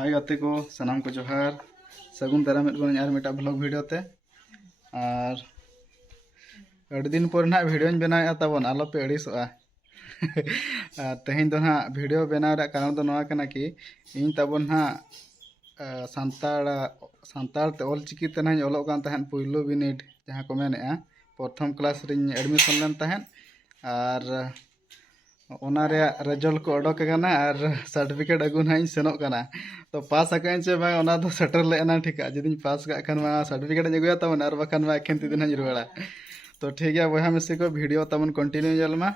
हाय गाते को सनाम को जोहार सगुन दाराम और मिटा ब्लॉग वीडियो ते और अड़ी दिन पर ना वीडियो बनाया तबन आलो पे अड़ीसोआ तेहें दो ना वीडियो बनाव कारण दो नोआ कना कि इन तबन ना सानताड़ ते ऑलचिकी ते ना ऑलोग कान तहन पुइलो बिनिड जहां को मेनेआ प्रथम क्लास रिन एडमिशन लेन तहन और ओनारे रिजल्ट को ओडोक कना और सर्टिफिकेट अगु ना सेनोक कना तो पास आकाइन से बा ओना दो सेटर लेना ठीक है जदिन पास का खन मा सर्टिफिकेट अगुया तबन और बखन मा एखन तिदिन हज रुवाड़ा तो ठीक है बहा मिसी को वीडियो तबन कंटिन्यू जलमा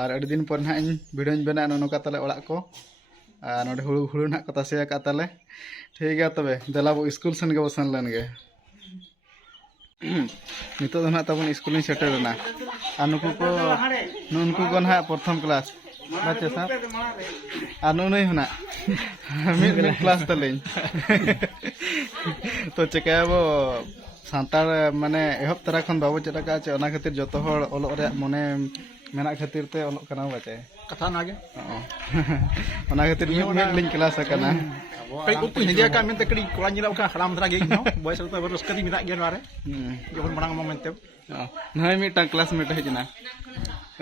और अड़ी दिन पर ना वीडियो बना नोका तले ओड़ा को और नोडे हुड़ू हुड़ू ना को तासे का तले ठीक है तबे देला बो स्कूल सन के बसन लन गे नितो ना तबन स्कूल इन सेटर ना और नुनको को ना प्रथम क्लास बच्चे साहब और नुनई होना मिड क्लास तले तो चेका वो सानतार माने एहब तरा खन बाबू चेका चे ओना खातिर जतो हर ओलोग रे मने मेना खातिर ते ओलोग कना बचे कथा नागे ओना खातिर मिड लिंग क्लास कना कई उतु हिंदिया का मेनते कड़ी कोड़ा जिला का हराम धरा गे नो बॉयस पे रस्कती मिदा गे मारे जबन बणांग मोमेंटे नय मिटा क्लासमेट हेजना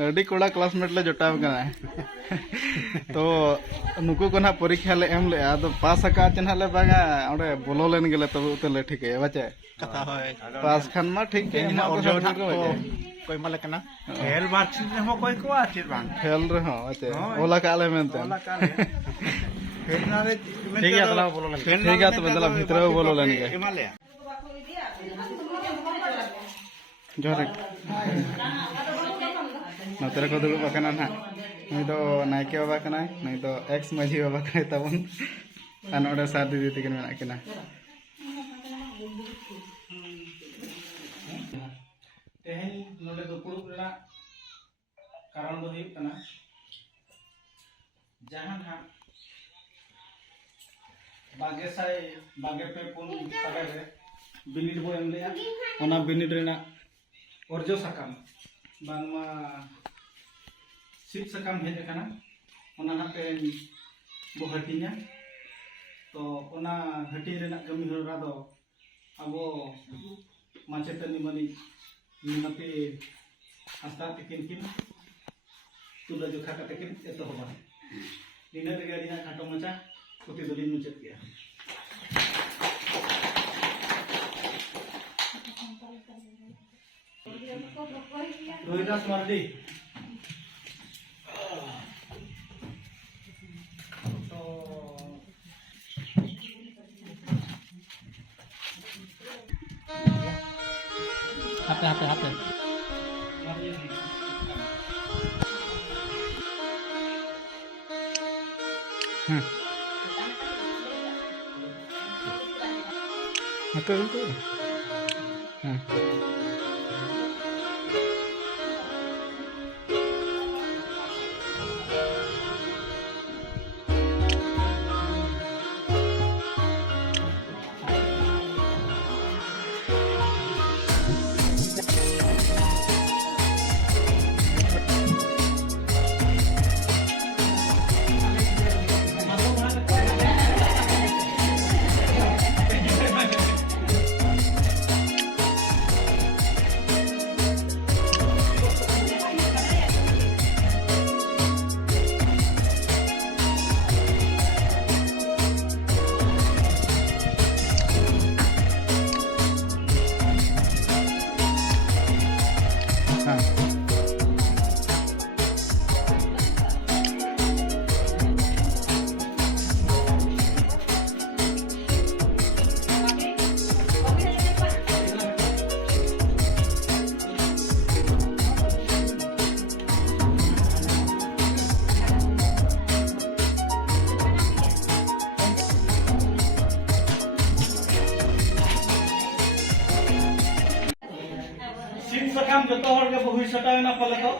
अड़ी कोड़ा क्लासमेट ले जोटाव कना तो नुकु को ना परीक्षा ले एम ले आदो पास का चना ले बागा ओडे बोलो लेन गेले तब उतले ठीक है बचे कथा होय पास खान मा ठीक है इन और जो कोई माले कना फेल मार्क्स ने हो कोई को आचिर बांग फेल रे हो बचे ओला काले मेनते ओला काले फेल ना रे ठीक है तला बोलो लेन ठीक है तो बदला भीतर बोलो लेन के हिमालय जोरे नतरे को दुड़ुब आकना ना नई दो नायके बाबा कना नई दो एक्स माझी बाबा कना तबन आ नोडे सार दीदी तकिन मेना किना तेहेन नोडे दुपुड़ुब रेना कारण दो हुयुग कना जहां हा बागे पे पुन सागे रे बिनिड बो एम लेया ओना बिनिड रेना अर्जो साकाम बांगमा सिप साकाम हेज कना ओना नाते बो हटिया तो ओना हटी रेना कमी होरा दो अबो माचेतनी मनी मिनते आस्ता तकिन किन तुला जोखा का तकिन एतो होबा दिना रे गाड़ी ना खाटो मचा कुति दलिन मुचत गया रोहिदास मार्डी हाथे साकाम जतो हर के बहु सटायना पले को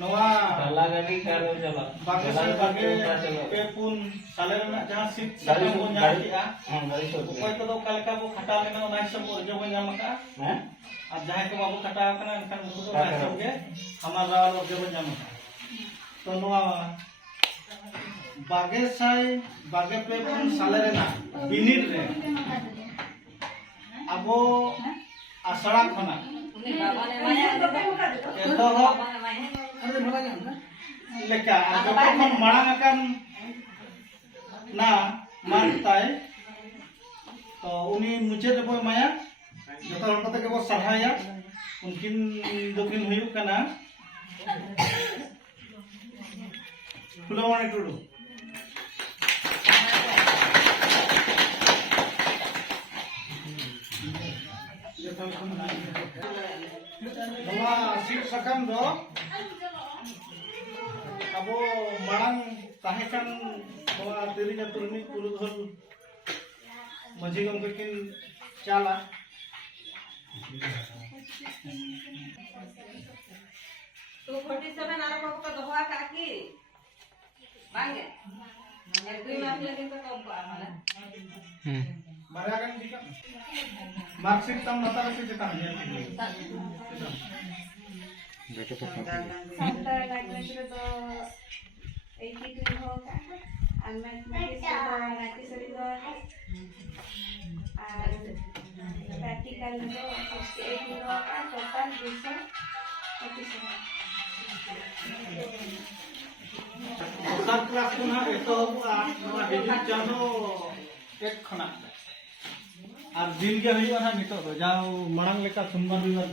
नवा डाला गाड़ी कारो चला बागे पे पुन साले में जहां सिट साकाम को न्याय किया गाड़ी तो कोई तो कालका को खटा लेना ओना सब जो को न्याम का हैं और जहां को बाबू खटा कना एनखान उनको तो सब के हमारा लोग जो न्याम का तो नवा बागेसाई बागे पे पुन साले रेना बिनिर रे अबो आसड़ा खना लेका जतखन मांग अकन ना मानताय तो उनी मुचाद रे बो माया जतो हर कते के बो सहाया उनकिन दोकिन हुयुक कना फुलवाणी टुडू नवा सीट सकम दो अबो मांग ताहेकन नवा तिरी जतुरनी पुरुधल मझी गंग किन चाला तो 47 आरो बाबू का दोहा काकी बांगे एक दुई मास लगे तो कब आमाला बारा kan dika मार्कशीट तम नता से देता है संतर गाइडलाइंस रे तो 82 हो का और मैथमेटिक्स तो 96 हो और प्रैक्टिकल में 68 हो का टोटल 225 सब क्लास को ना तो नवा डिजिट जानो एक खना और दिन के हुई ना नितो तो जाओ मणंग लेका सुंदर बिवर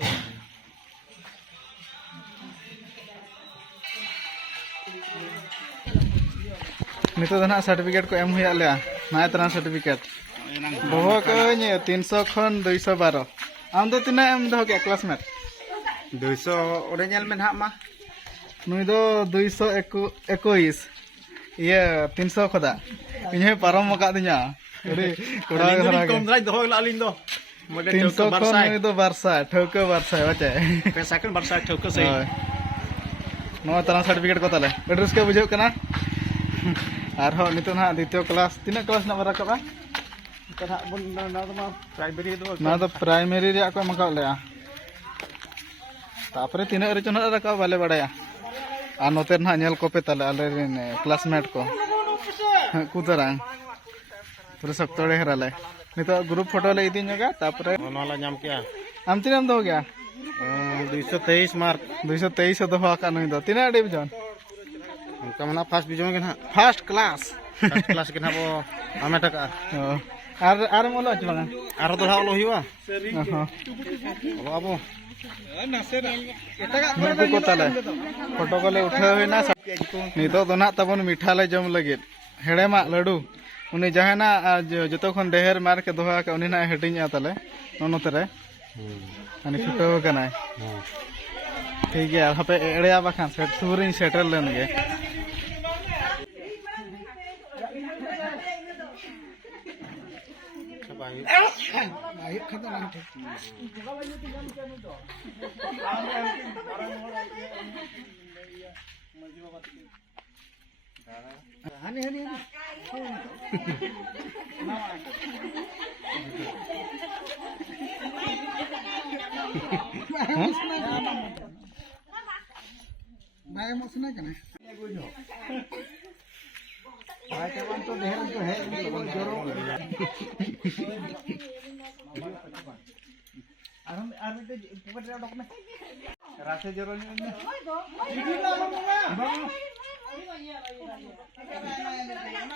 नितो दना सर्टिफिकेट को एम हुया ले ना तना सर्टिफिकेट बहु को 300 खन 212 आम दो तिना एम दो के क्लासमेट 200 ओरे नेल में हां मा नुई दो 221 ये 300 खदा इन्हें पारम मका दिया अरे कोड़ा करा कम द्राई दो लालिन दो मगे 300 खन नुई दो बरसा ठोके बरसा बचे पे सेकंड बरसा ठोके सही नो तना सर्टिफिकेट को ताले एड्रेस के बुझो कना आर हो नितो ना द्वितीय क्लास तीना क्लास ना बरा कबा कथा बन ना तो प्राइमरी दो ना तो प्राइमरी रे को मका ले तापरे तीना रे चना रका बाले बड़ाया आ नोते ना नेल को पे ताले आले क्लासमेट को कुतरा पूरा सप्तोड़े हराले नितो ग्रुप फोटो ले इदी नगा तापरे नोला नाम क्या आम तीनाम दो गया 223 मार्क 223 दो का नई दो तीना डिवीजन उनका मना फर्स्ट डिवीजन के ना फर्स्ट क्लास के ना वो आमेटा का आर मोलो चबा आरो दोहा ओलो हुआ अब नुकु को ताले फोटो को ले उठा होइना नितो तो ना तबन मिठा ले जम लगे हेड़ेमा लड्डू उनी जहाना जतो खन देहर मार के दोहा के उनी ना हेडिंया ताले नोनोते रे अनि फुटो कनाय ठीक है हपे एड़या बाखान सेट सुरिन सेटल लेन गे बाय मसना कने बाय केवन तो देहरन तो है जोरो आर मिटे पकड़ रे डॉक में रासे जोरो ने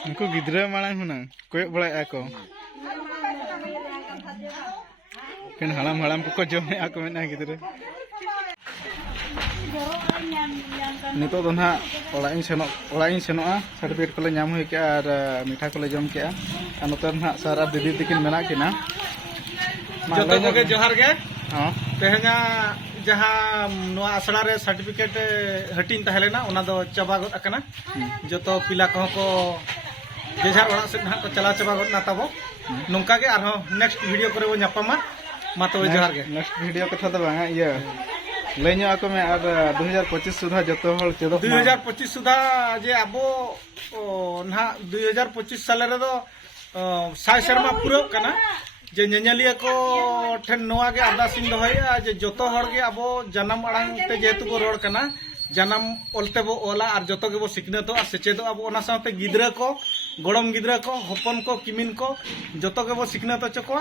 उनको गिद्रे मांग हुना कोय बड़ा को फिर हड़ाम हड़ाम को जमे आको मेना गिद्रे नितो तो ना ओड़ा इन सेनोआ सर्टिफिकेट को ले नाम हुई के और मिठा को ले जम के और नोते ना सर और दीदी तकिन मेना किना जतो को जोहार के हां तेहना जहां नोआ आसड़ा रे सर्टिफिकेट हटिन तहलेना ओना दो चबा गद अकना जतो पिला को जेझार ओड़ा से ना को चला चबा गद ना तबो नोंका के आरो नेक्स्ट वीडियो करे वो न्यापामा मा तो जोहार के नेक्स्ट वीडियो कथा तो बांगा ये लेन्यो आको में और 2025 सुधा जतो हल चेदो 2025 सुधा जे आबो ना 2025 साल रे दो साय शर्मा पूरा कना जे नेनेलिया को ठेन नोआ के अरदासिन दोहया जे जतो हर के आबो जन्म अड़ांग ते जेतु को रोड कना जानम ओलते बो ओला और जतो के बो सिखनतो सेचेदो अब ओना साथे गिद्रा को गड़म गिद्रा को हपन को किमिन को जतो के बो सिखनतो चको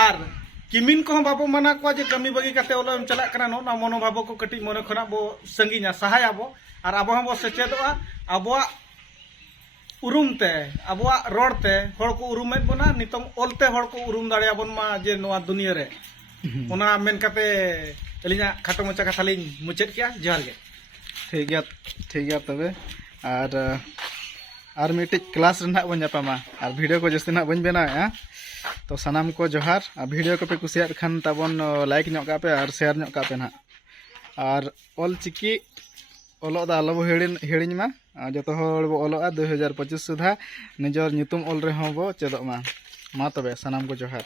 और किमिन को बाबो मना को जे कमी बगी काते ओलो एम चला कना नो मनोभाव को कटी मने खना बो संगीना सहाय आबो और अब हम बो सेचेदोआ अबो उरुमते अब रोडते हड़ को उरुमेद बना नितम ओलते हड़ को उरुम दाड़े बन मा जे नोआ दुनिया रे ओना मेन काते अलिना खाटो मचा कथा लिंग मुचेद किया जोहार गे ठीक गया तबे और मिट्टी क्लास रना बन जापामा और वीडियो को जस्ती ना बन बनाया तो सानाम को जोहार और वीडियो को पे कुसिया खान तबन लाइक ᱧᱚᱜ कापे और शेयर ᱧᱚᱜ कापे ना और ऑल चिकी ओलो दा आलो हिड़िन मा जतो हड़ बो ओलोआ 2025 सुधा निजर नितुम ओल रे हो बो चेदो मा तबे सानाम को जोहार।